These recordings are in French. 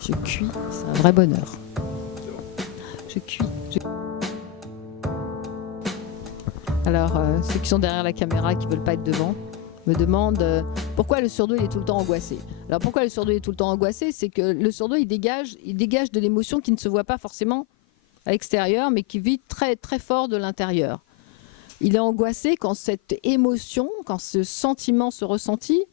Je cuis, c'est un vrai bonheur. Je cuis. Alors, ceux qui sont derrière la caméra, qui ne veulent pas être devant, me demandent pourquoi le surdoué est tout le temps angoissé. Alors, pourquoi le surdoué est tout le temps angoissé? C'est que le surdoué, il dégage de l'émotion qui ne se voit pas forcément à l'extérieur, mais qui vit très, très fort de l'intérieur. Il est angoissé quand cette émotion, quand ce sentiment, ce ressenti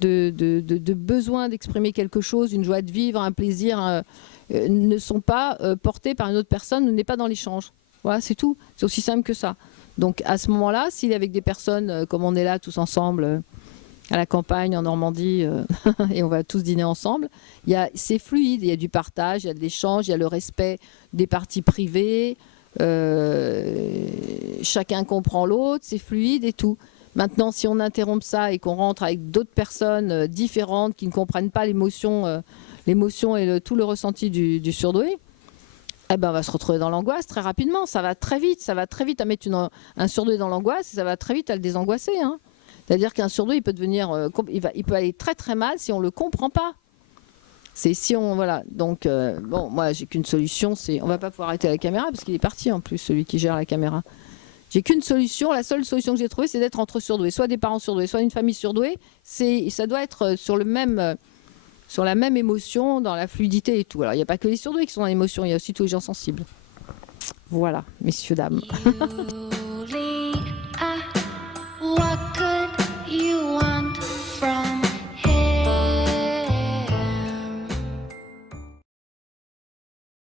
de besoin d'exprimer quelque chose, une joie de vivre, un plaisir, ne sont pas portés par une autre personne, n'est pas dans l'échange. Voilà, c'est tout. C'est aussi simple que ça. Donc à ce moment-là, s'il est avec des personnes comme on est là tous ensemble à la campagne en Normandie et on va tous dîner ensemble, c'est fluide, il y a du partage, il y a de l'échange, il y a le respect des parties privées, chacun comprend l'autre, c'est fluide et tout. Maintenant, si on interrompt ça et qu'on rentre avec d'autres personnes différentes qui ne comprennent pas l'émotion et tout le ressenti du surdoué, eh ben, on va se retrouver dans l'angoisse très rapidement. Ça va très vite à mettre un surdoué dans l'angoisse et ça va très vite à le désangoisser. Hein. C'est-à-dire qu'un surdoué, il peut devenir, il peut aller très très mal si on le comprend pas. C'est si on voilà. Donc bon, moi j'ai qu'une solution, on va pas pouvoir arrêter la caméra parce qu'il est parti en plus celui qui gère la caméra. J'ai qu'une solution. La seule solution que j'ai trouvée, c'est d'être entre surdoués, soit des parents surdoués, soit une famille surdouée. Ça doit être sur la même émotion, dans la fluidité et tout. Alors, il n'y a pas que les surdoués qui sont dans l'émotion, il y a aussi tous les gens sensibles. Voilà, messieurs, dames.